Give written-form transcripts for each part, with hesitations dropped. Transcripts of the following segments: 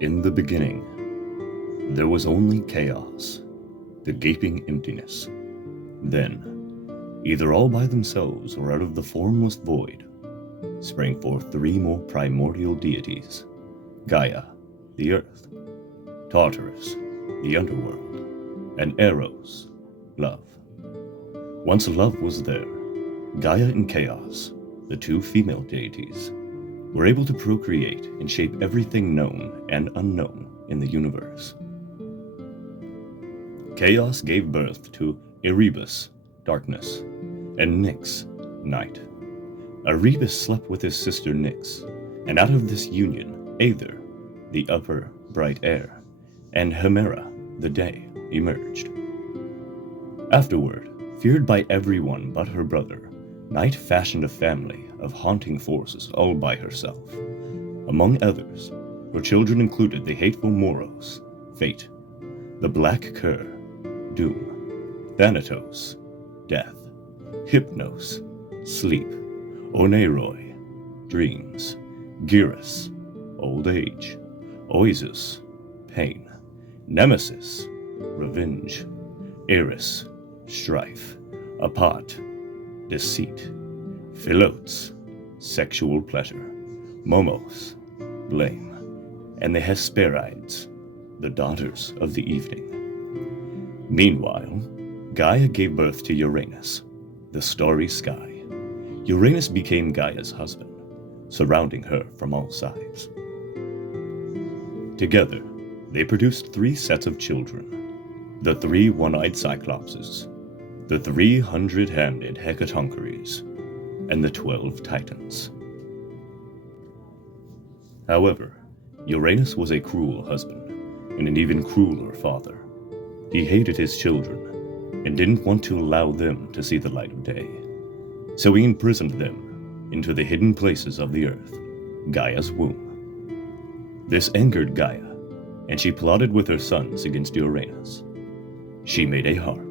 In the beginning, there was only chaos, the gaping emptiness. Then, either all by themselves or out of the formless void, sprang forth three more primordial deities: Gaia, the earth; Tartarus, the underworld; and Eros, love. Once love was there, Gaia and Chaos, the two female deities, were able to procreate and shape everything known and unknown in the universe. Chaos gave birth to Erebus, darkness, and Nyx, night. Erebus slept with his sister Nyx, and out of this union, Aether, the upper, bright air, and Hemera, the day, emerged. Afterward, feared by everyone but her brother, Night fashioned a family of haunting forces all by herself. Among others, her children included the hateful Moros, Fate; the Black Cur, Doom; Thanatos, Death; Hypnos, Sleep; Oneiroi, Dreams; Gyrus, Old Age; Oizus, Pain; Nemesis, Revenge; Eris, Strife; Apat, Deceit; Philotes, Sexual Pleasure; Momos, Blame; and the Hesperides, the Daughters of the Evening. Meanwhile, Gaia gave birth to Uranus, the starry sky. Uranus became Gaia's husband, surrounding her from all sides. Together, they produced 3 sets of children: the 3 one-eyed Cyclopses, the 300-handed Hecatoncheires, and the 12 Titans. However, Uranus was a cruel husband, and an even crueler father. He hated his children, and didn't want to allow them to see the light of day. So he imprisoned them into the hidden places of the earth, Gaia's womb. This angered Gaia, and she plotted with her sons against Uranus. She made a harp,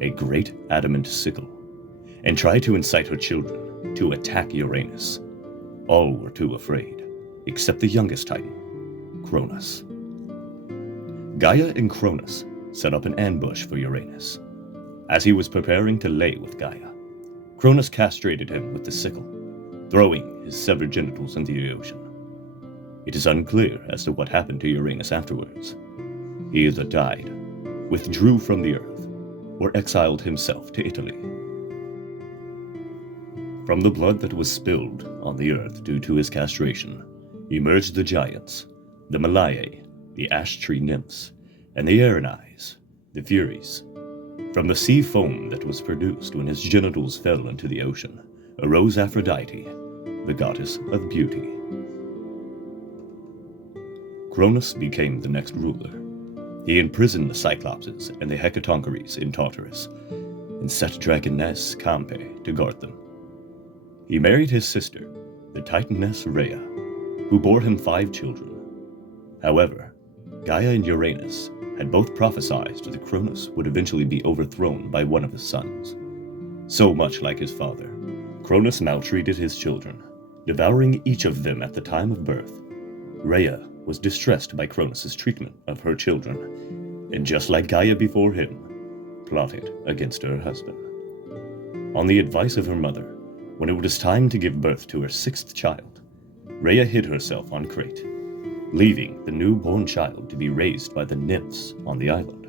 a great adamant sickle, and tried to incite her children to attack Uranus. All were too afraid, except the youngest Titan, Cronus. Gaia and Cronus set up an ambush for Uranus. As he was preparing to lay with Gaia, Cronus castrated him with the sickle, throwing his severed genitals into the ocean. It is unclear as to what happened to Uranus afterwards. He either died, withdrew from the earth, or exiled himself to Italy. From the blood that was spilled on the earth due to his castration, emerged the giants, the Malaeae, the ash tree nymphs, and the Erinnyes, the Furies. From the sea foam that was produced when his genitals fell into the ocean, arose Aphrodite, the goddess of beauty. Cronus became the next ruler. He imprisoned the Cyclopses and the Hecatoncheires in Tartarus, and set Dragoness Campe to guard them. He married his sister, the Titaness Rhea, who bore him 5 children. However, Gaia and Uranus had both prophesied that Cronus would eventually be overthrown by one of his sons. So much like his father, Cronus maltreated his children, devouring each of them at the time of birth. Rhea was distressed by Cronus's treatment of her children, and just like Gaia before him, plotted against her husband. On the advice of her mother, when it was time to give birth to her 6th child, Rhea hid herself on Crete, leaving the newborn child to be raised by the nymphs on the island.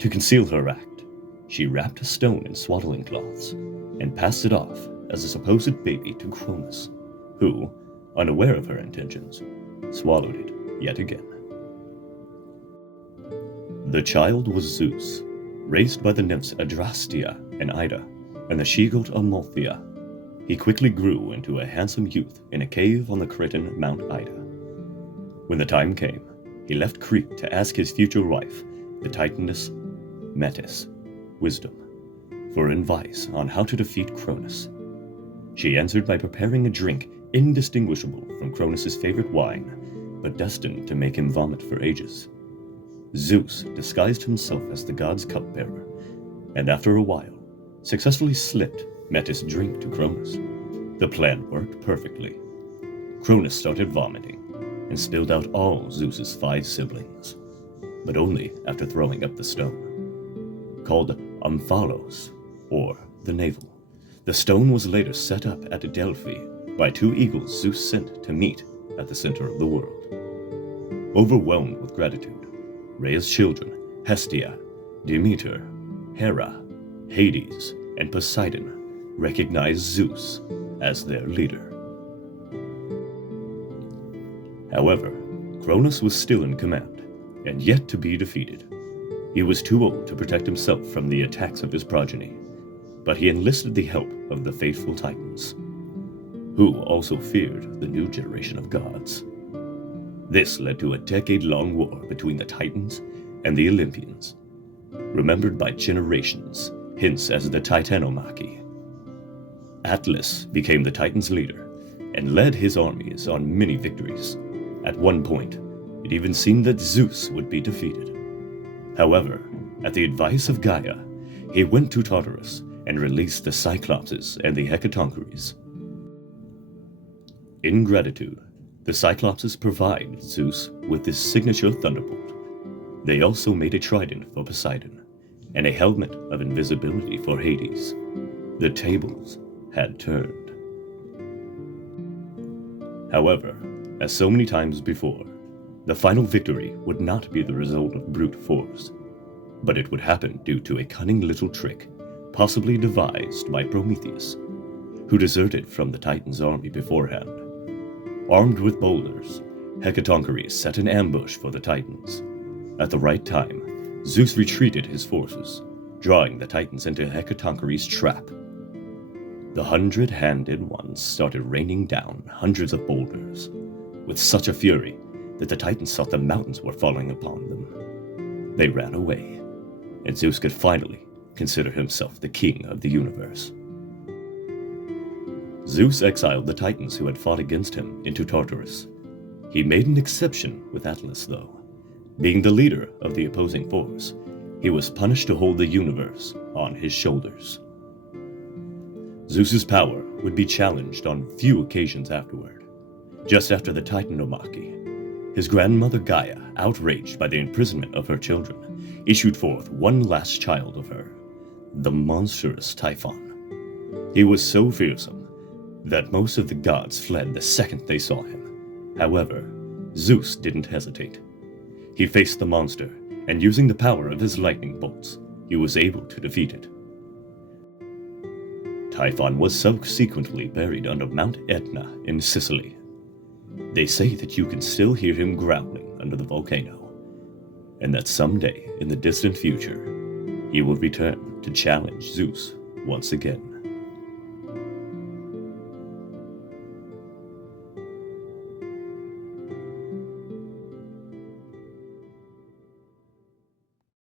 To conceal her act, she wrapped a stone in swaddling cloths and passed it off as a supposed baby to Cronus, who, unaware of her intentions, swallowed it yet again. The child was Zeus, raised by the nymphs Adrastia and Ida, and the she-goat Amalthea. He quickly grew into a handsome youth in a cave on the Cretan Mount Ida. When the time came, he left Crete to ask his future wife, the Titaness Metis, wisdom, for advice on how to defeat Cronus. She answered by preparing a drink indistinguishable from Cronus's favorite wine, but destined to make him vomit for ages. Zeus disguised himself as the god's cupbearer, and after a while, successfully slipped Metis' drink to Cronus. The plan worked perfectly. Cronus started vomiting, and spilled out all Zeus's 5 siblings, but only after throwing up the stone. Called Omphalos, or the Navel, the stone was later set up at Delphi by 2 eagles Zeus sent to meet at the center of the world. Overwhelmed with gratitude, Rhea's children, Hestia, Demeter, Hera, Hades, and Poseidon, recognized Zeus as their leader. However, Cronus was still in command, and yet to be defeated. He was too old to protect himself from the attacks of his progeny, but he enlisted the help of the faithful Titans, who also feared the new generation of gods. This led to a decade-long war between the Titans and the Olympians, remembered by generations, hence as the Titanomachy. Atlas became the Titans' leader and led his armies on many victories. At one point, it even seemed that Zeus would be defeated. However, at the advice of Gaia, he went to Tartarus and released the Cyclopses and the Hecatoncheires. In gratitude, the Cyclopses provided Zeus with his signature thunderbolt. They also made a trident for Poseidon and a helmet of invisibility for Hades. The tables had turned. However, as so many times before, the final victory would not be the result of brute force, but it would happen due to a cunning little trick, possibly devised by Prometheus, who deserted from the Titans' army beforehand. Armed with boulders, Hecatoncheires set an ambush for the Titans. At the right time, Zeus retreated his forces, drawing the Titans into Hecatoncheires' trap. The 100-handed ones started raining down hundreds of boulders, with such a fury that the Titans thought the mountains were falling upon them. They ran away, and Zeus could finally consider himself the king of the universe. Zeus exiled the Titans who had fought against him into Tartarus. He made an exception with Atlas, though. Being the leader of the opposing force, he was punished to hold the universe on his shoulders. Zeus's power would be challenged on few occasions afterward. Just after the Titanomachy, his grandmother Gaia, outraged by the imprisonment of her children, issued forth one last child of her, the monstrous Typhon. He was so fearsome that most of the gods fled the second they saw him. However, Zeus didn't hesitate. He faced the monster, and using the power of his lightning bolts, he was able to defeat it. Typhon was subsequently buried under Mount Etna in Sicily. They say that you can still hear him growling under the volcano, and that someday in the distant future, he will return to challenge Zeus once again.